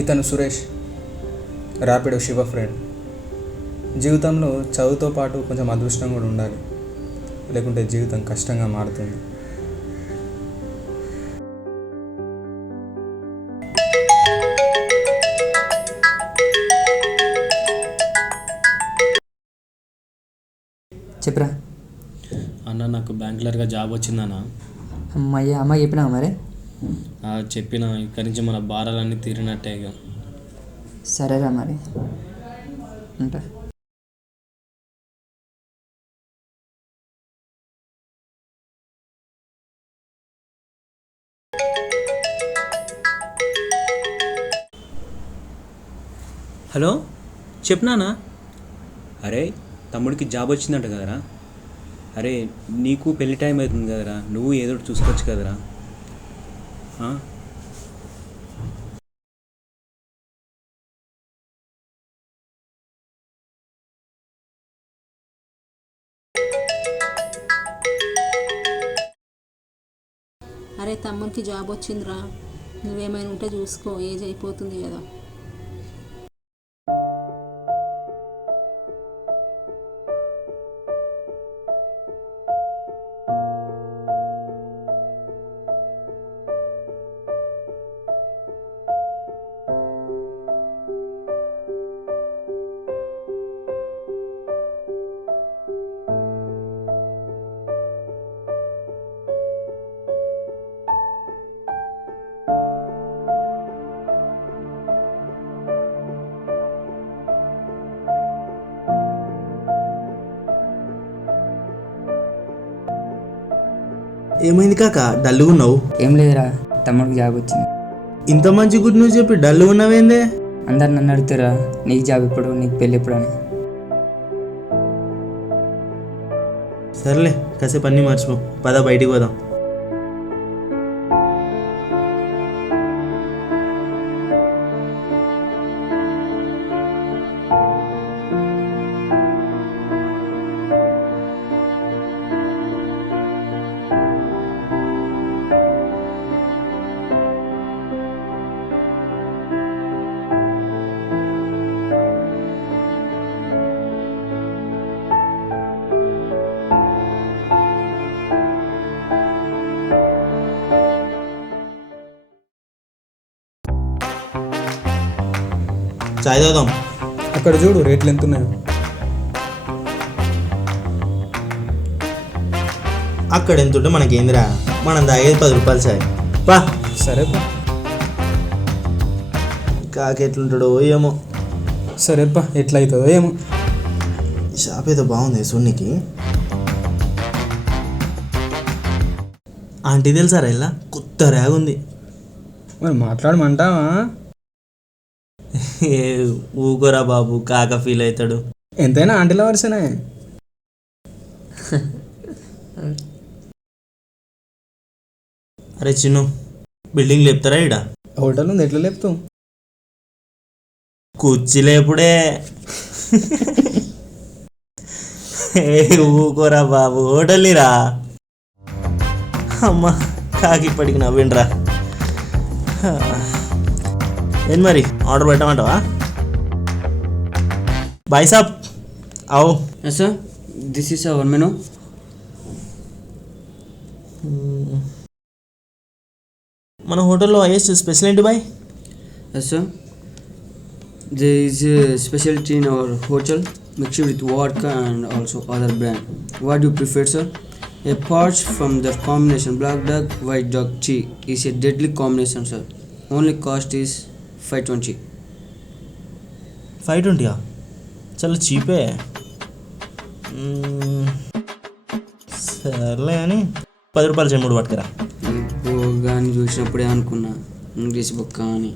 ఇతను సురేష్, ర్యాపిడో శివ ఫ్రెండ్. జీవితంలో చదువుతో పాటు కొంచెం అదృష్టం కూడా ఉండాలి, లేకుంటే జీవితం కష్టంగా మారుతుంది. చెప్పరా. అన్న నాకు బ్యాంకులర్గా జాబ్ వచ్చిందన్న. అమ్మయ్య, అమ్మ చెప్పినా మరి? చెప్పిన ఇక్కడి నుంచి మన భారాలన్నీ తీరినట్టే ఇక. సరేరా మరి ఉంటా. హలో, చెప్పినానా? అరే, తమ్ముడికి జాబ్ వచ్చిందంట కదరా. అరే, నీకు పెళ్లి టైం అవుతుంది కదరా, నువ్వు ఏదో ఒకటి చూసుకోవచ్చు కదరా. అరే, తమ్మునికి జాబ్ వచ్చిందిరా, నువ్వేమైనా ఉంటే చూసుకో, ఏజ్ అయిపోతుంది కదా. ఏమైంది కాక, డల్లుగా ఉన్నావు? ఏం లేదురా, తమ్ముడికి జాబ్ వచ్చింది. ఇంత మంచి గుడ్ న్యూస్ చెప్పి డల్లుగా ఉన్నావేందే? అందరు నన్ను అడుగుతారా, నీకు జాబ్ ఎప్పుడు, నీకు పెళ్ళి ఎప్పుడు అని. సర్లే, కాసేపు అన్నీ మర్చిపో, పద బయటికి పోదాం. చాయ్ తాగుదాం. అక్కడ చూడు రేట్లు ఎంత ఉన్నాయో. అక్కడ ఎంత ఉంటే మనకేందిరా, మనం తాగేది 10 రూపాయలు చాయ్. పా. సరేపా. కాకి ఎట్లుంటాడో ఏమో. సరేపా, ఎట్లయితుందో ఏమో. షాప్ ఏదో బాగుంది సున్నికి. ఆంటీ తెలుసారా ఇలా కొత్త ర్యాగ్ ఉంది. మరి మాట్లాడమంటావా? ఊకోరా బాబు, కాక ఫీల్ అవుతాడు. ఎంతైనా ఆంటీల వరుసనే. అరే చిన్ను, బిల్డింగ్ లేపుతారా ఈడ? హోటల్ ఉంది, ఎట్లా లేపుతావు? కుర్చీ లేపుడే. ఊకోరా బాబు, హోటల్ రా. అమ్మ, కాకి ఇప్పటికి నవ్విండ్రా. ఏం మరి, ఆర్డర్ పెట్టమంటావా? బాయ్ సాబ్, आओ. Yes sir, this is our menu. మన హోటల్లో హైయెస్ట్ స్పెషల్ ఏంటి bye? Yes sir, there is a specialty in our hotel mixed with vodka and also other brand. What do you prefer sir? Apart from the combination black duck white duck tea is a deadly combination sir. Only cost is 520. 520 చాలా చీపే. సర్లే అని 10 రూపాయలు చెమ్ముడు పట్టుకురా. కానీ చూసినప్పుడే అనుకున్నా English book అని.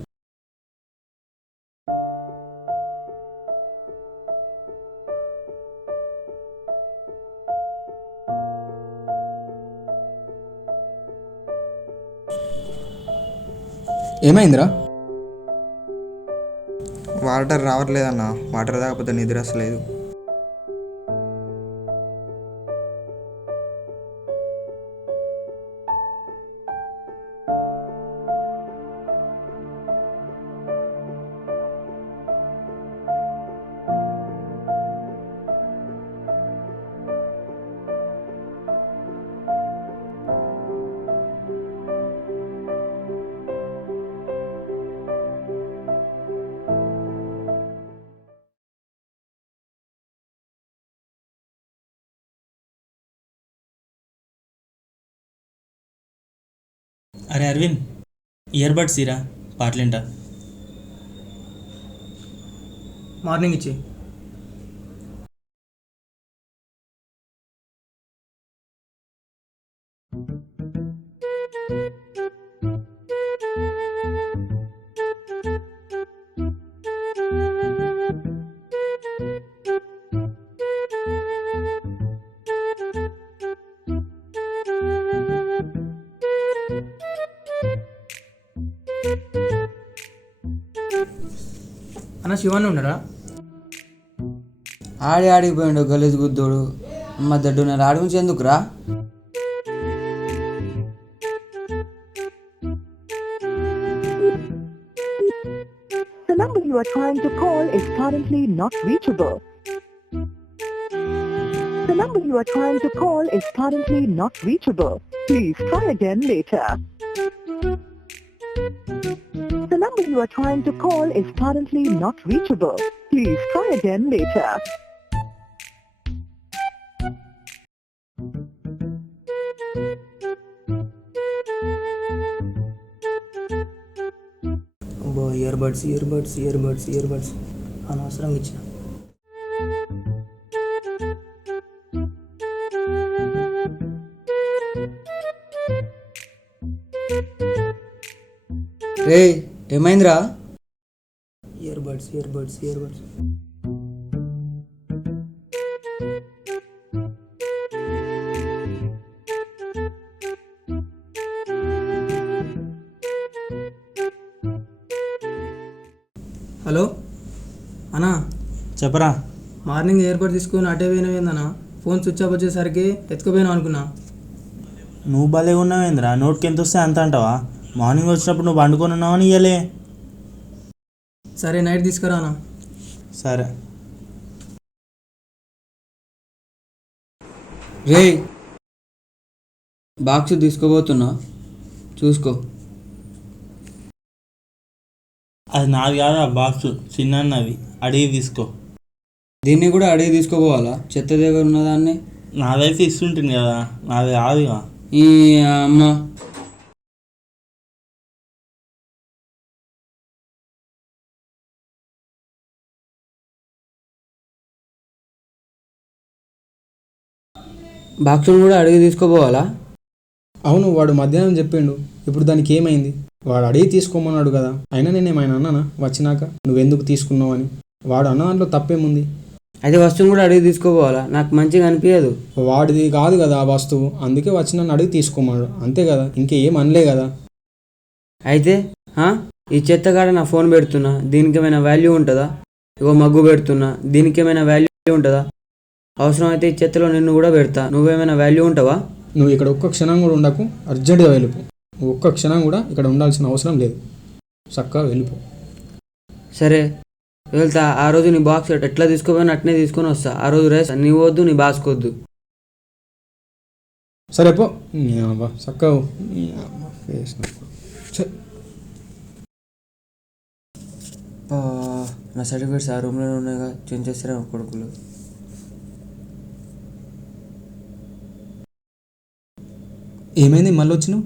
ఏమైందిరా? వాటర్ రావట్లేదన్న, వాటర్ తాగకపోతే నిద్ర వస్తలేదు. అరే అరవింద్, ఇయర్ బడ్స్ ఇరా, పాటలింటా. మార్నింగ్ ఇచ్చి. అన్న శివాన్ని ఉండరా? ఆడిపోయాడు గలీజ్ గుద్దోడు. అమ్మ దడ్డు నేను ఆడి నుంచి ఎందుకురా? The number you are trying to call is currently not reachable. The number you are trying to call is currently not reachable. Please try again later. The number you are trying to call is currently not reachable. Please try again later. అబ్బో ear buds అనవసరంగా ఇచ్చిన. రే ఏమైందిరా? Ear buds. Hello అన్నా, చెప్పరా. Morning airport తీసుకొని అటే పోయినావేందన్నా? Phone switch off వచ్చేసరికి ఎత్తుకుపోయినావు అనుకున్నా. నువ్వు భలే ఉన్నావేంద్రా, నోట్కి ఎంత వస్తే అంత అంటావా? మార్నింగ్ వచ్చినప్పుడు నువ్వు వండుకొని ఉన్నావని ఇయ్యలే. సరే నైట్ తీసుకురా అన్న. సరే. రే బాక్స్ తీసుకోబోతున్నా, చూసుకో. అది నాది కాదు, ఆ బాక్స్ చిన్నవి అడిగి తీసుకో. దీన్ని కూడా అడిగి తీసుకోపోవాలా? చెత్త దగ్గర ఉన్నదాన్ని నాదైతే ఇస్తుంటుంది కదా, నాది కాదుగా. ఈ అమ్మ బాక్సును కూడా అడిగి తీసుకోపోవాలా? అవును, వాడు మధ్యాహ్నం చెప్పిండు. ఇప్పుడు దానికి ఏమైంది? వాడు అడిగి తీసుకోమన్నాడు కదా. అయినా నేనేమైనా అన్నానా వచ్చినాక నువ్వెందుకు తీసుకున్నావు అని? వాడు అన్న దాంట్లో తప్పేముంది? అయితే వస్తువుని కూడా అడిగి తీసుకోపోవాలా? నాకు మంచిగా అనిపించదు. వాడిది కాదు కదా ఆ వస్తువు, అందుకే వచ్చి నన్ను అడిగి తీసుకోమన్నాడు అంతే కదా, ఇంకేం అనలే కదా. అయితే ఈ చెత్తగాడ నా ఫోన్ పెడుతున్నా, దీనికి ఏమైనా వాల్యూ ఉంటుందా? ఇగో మగ్గు పెడుతున్నా, దీనికి ఏమైనా వాల్యూ ఉంటుందా? అవసరం అయితే ఈ చెత్తలో నిన్ను కూడా పెడతా, నువ్వేమైనా వాల్యూ ఉంటావా? నువ్వు ఇక్కడ ఒక్క క్షణం కూడా ఉండకు, అర్జెంటుగా వెళ్ళిపో. నువ్వు ఒక్క క్షణం కూడా ఇక్కడ ఉండాల్సిన అవసరం లేదు, చక్కగా వెళ్ళిపో. సరే వెళ్తా. ఆ రోజు నీ బాక్స్ ఎట్లా తీసుకోపోయినా అట్నే తీసుకొని వస్తా. ఆ రోజు రేస్ నీ వద్దు, నీ బాస్కొద్దు. సరే పో. చక్కగా నా సర్టిఫికేట్స్ ఆ రూమ్లోనే ఉన్నాయిగా, చేంజ్ చేస్తారా కొడుకులు? ఏమైంది మళ్ళీ వచ్చినావు?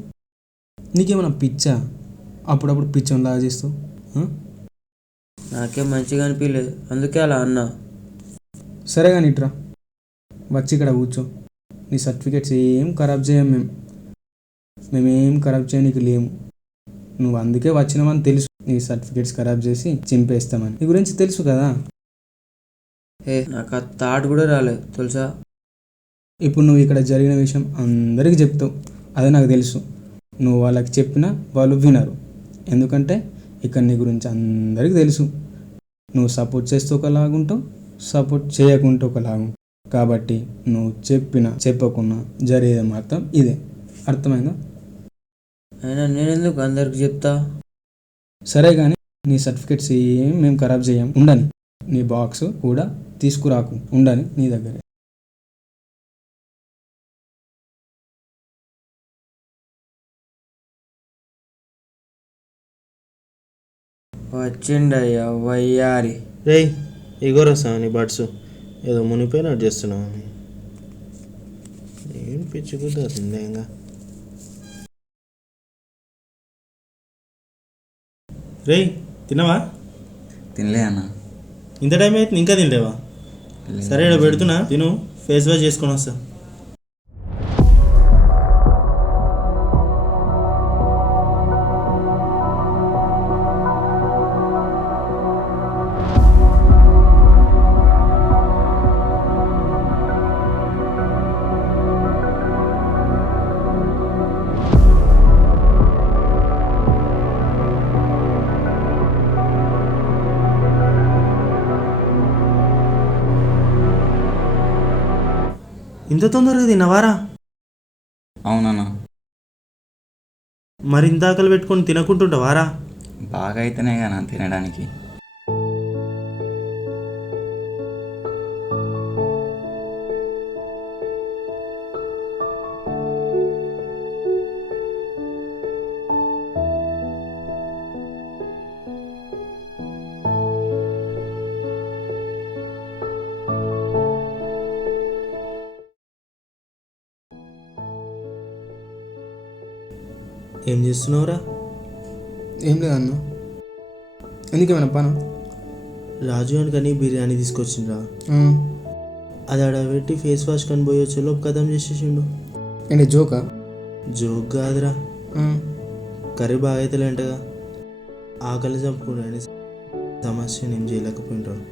నీకేమైనా పిచ్చా? అప్పుడప్పుడు పిచ్చోనిలాగా చేస్తావు. నాకేం మంచిగా అనిపించలేదు, అందుకే అలా అన్నా. సరే కానీ ఇట్రా, వచ్చి ఇక్కడ కూర్చో. నీ సర్టిఫికేట్స్ ఏం ఖరాబ్ చేయం మేమేం ఖరాబ్ చేయడానికి లేము. నువ్వు అందుకే వచ్చినావని తెలుసు. నీ సర్టిఫికేట్స్ ఖరాబ్ చేసి చింపేస్తామని నీ గురించి తెలుసు కదా. నాకు ఆ థాట్ కూడా రాలేదు తెలుసా. ఇప్పుడు నువ్వు ఇక్కడ జరిగిన విషయం అందరికీ చెప్తావు, అదే నాకు తెలుసు. నువ్వు వాళ్ళకి చెప్పినా వాళ్ళు వినరు, ఎందుకంటే ఇక్కడ నీ గురించి అందరికీ తెలుసు. నువ్వు సపోర్ట్ చేస్తూ ఒకలాగుంటావు, సపోర్ట్ చేయకుంటూ ఒకలాగుంటావు. కాబట్టి నువ్వు చెప్పినా చెప్పకున్నా జరిగేది మాత్రం ఇదే, అర్థమైందా? అయినా నేనెందుకు అందరికి చెప్తా? సరే కానీ నీ సర్టిఫికేట్స్ ఏం మేము ఖరాబ్ చేయం, ఉండని. నీ బాక్స్ కూడా తీసుకురాకు, ఉండని నీ దగ్గరే. వచ్చిండయ్యా వయ్యారి. రే ఇగోరా సాని బడ్స్, ఏదో మునిపోయినట్టు చేస్తున్నావు. ఏం పిచ్చి కుదరదు ఇంకా. రేయ్ తిన్నావా? తినలే అన్న. ఇంత టైం అయితే ఇంకా తినలేవా? సరే ఇక్కడ పెడుతున్నా తిను, ఫేస్ వాష్ చేసుకొని వస్తా. ఇంత తొందరగా తిన్నావారా? అవునన్నా. మరి ఇంత ఆకలి పెట్టుకొని తినకుంటుంటావారా? బాగా అయితేనే కదా తినడానికి. ఏం చేస్తున్నావురా? ఏం లేదన్న. ఎందుకేమైనా పనా? రాజు అని కానీ బిర్యానీ తీసుకొచ్చిండ్రా. అది ఆడ పెట్టి ఫేస్ వాష్ కని పోయి వచ్చేలోపు కథం చేసేసిండు. ఏంటి జోకా? జోక్ కాదురా, కర్రీ బాగా అవుతలేంటగా. ఆకలి చంపుకుంటాడని సమస్య నేను చేయలేకపోయింటాడు.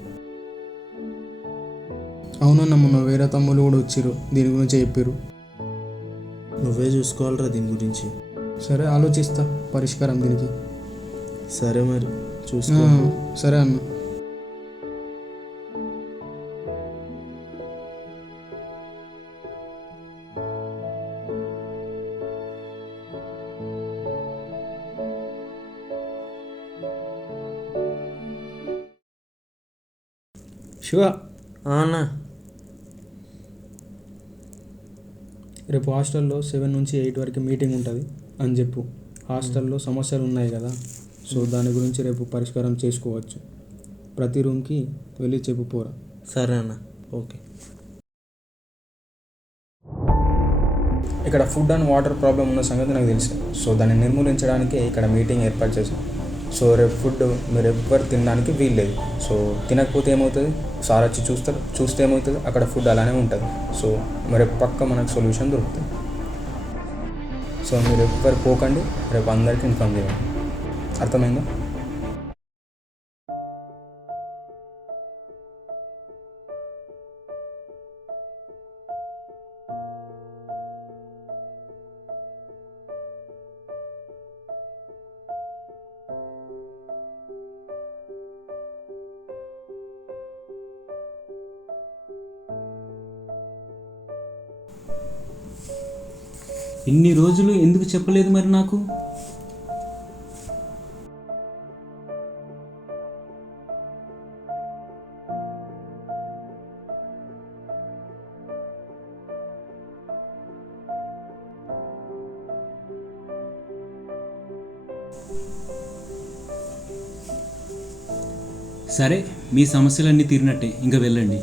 అవునన్న, మొన్న వేరే తమ్ముళ్ళు కూడా వచ్చారు, దీని గురించి చెప్పారు. నువ్వే చూసుకోవాలిరా దీని గురించి. సరే ఆలోచిస్తా పరిష్కారం దీనికి. సరే మరి చూసుకో. సరే అన్న. శివ, అన్న రేపు హాస్టల్లో 7 నుంచి 8 వరకు మీటింగ్ ఉంటుంది అని చెప్పు. హాస్టల్లో సమస్యలు ఉన్నాయి కదా, సో దాని గురించి రేపు పరిష్కారం చేసుకోవచ్చు. ప్రతి రూమ్కి వెళ్ళి చెప్పు పోరా. సరే అన్న, ఓకే. ఇక్కడ ఫుడ్ అండ్ వాటర్ ప్రాబ్లం ఉన్న సంగతి నాకు తెలుసు, సో దాన్ని నిర్మూలించడానికి ఇక్కడ మీటింగ్ ఏర్పాటు చేశాం. సో రేపు ఫుడ్ మీరు ఎవ్వరు తినడానికి వీల్లేదు. సో తినకపోతే ఏమవుతుంది, సార్ వచ్చి చూస్తారు, చూస్తే ఏమవుతుంది, అక్కడ ఫుడ్ అలానే ఉంటుంది. సో మరి పక్క మనకు సొల్యూషన్ దొరుకుతుంది. సో మీరు ఎవ్వరు పోకండి, రేపు అందరికీ ఇన్ఫామ్ చేయండి. అర్థమైందా? ఇన్ని రోజులు ఎందుకు చెప్పలేదు మరి నాకు? సరే, మీ సమస్యలన్నీ తీరినట్టే, ఇంకా వెళ్ళండి.